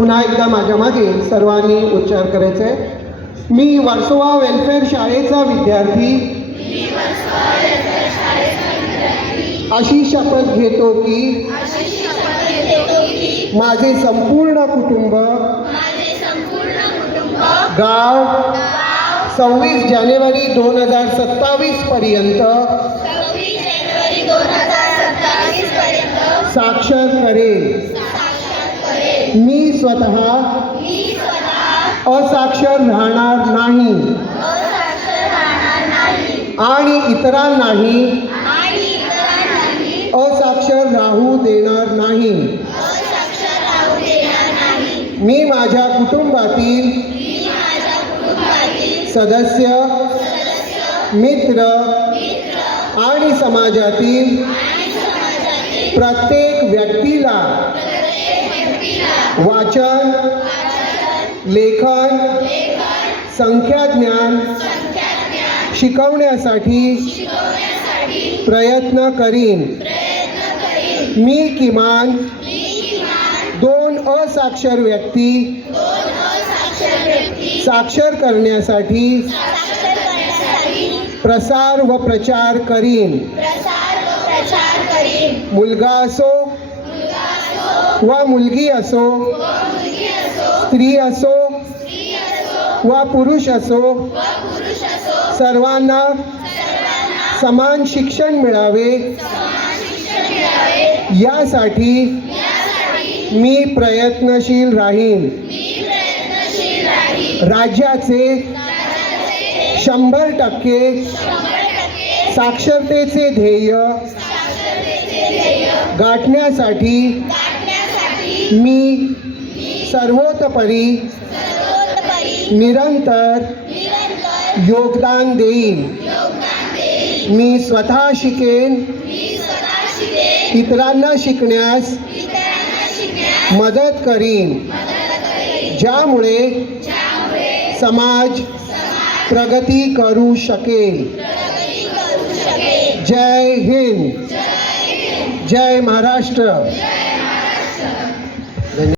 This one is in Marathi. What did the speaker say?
पुन्हा एकदा माझ्या मागे सर्वांनी उच्चार करायचा आहे. मी वर्सोवा वेलफेअर शाळेचा विद्यार्थी अशी शपथ घेतो की माझे संपूर्ण कुटुंब गाव 26 जानेवारी 2027 पर्यंत साक्षर करेल. मी स्वतः असाक्षर राहणार नाही आणि इतरांनाही असाक्षर राहू देणार नाही. मी माझ्या कुटुंबातील सदस्य, मित्र आणि समाजातील प्रत्येक व्यक्तीला वाचन, लेखन, संख्याज्ञान शिकवण्यासाठी प्रयत्न करीन. मी किमान 2 असाक्षर व्यक्ती साक्षर करण्यासाठी प्रसार व प्रचार करीन. मुलगा असो व मुलगी असो, स्त्री असो व पुरुष असो, सर्वांना समान शिक्षण मिळावे यासाठी मी प्रयत्नशील राहीन. राज्याचे 100% साक्षरतेचे ध्येय गाठण्यासाठी मी सर्वतोपरी निरंतर योगदान देईन. मी स्वतः शिकेन, इतरांना शिकण्यास मदत करीन, ज्यामुळे समाज प्रगती करू शकेल. जय हिंद, जय महाराष्ट्र.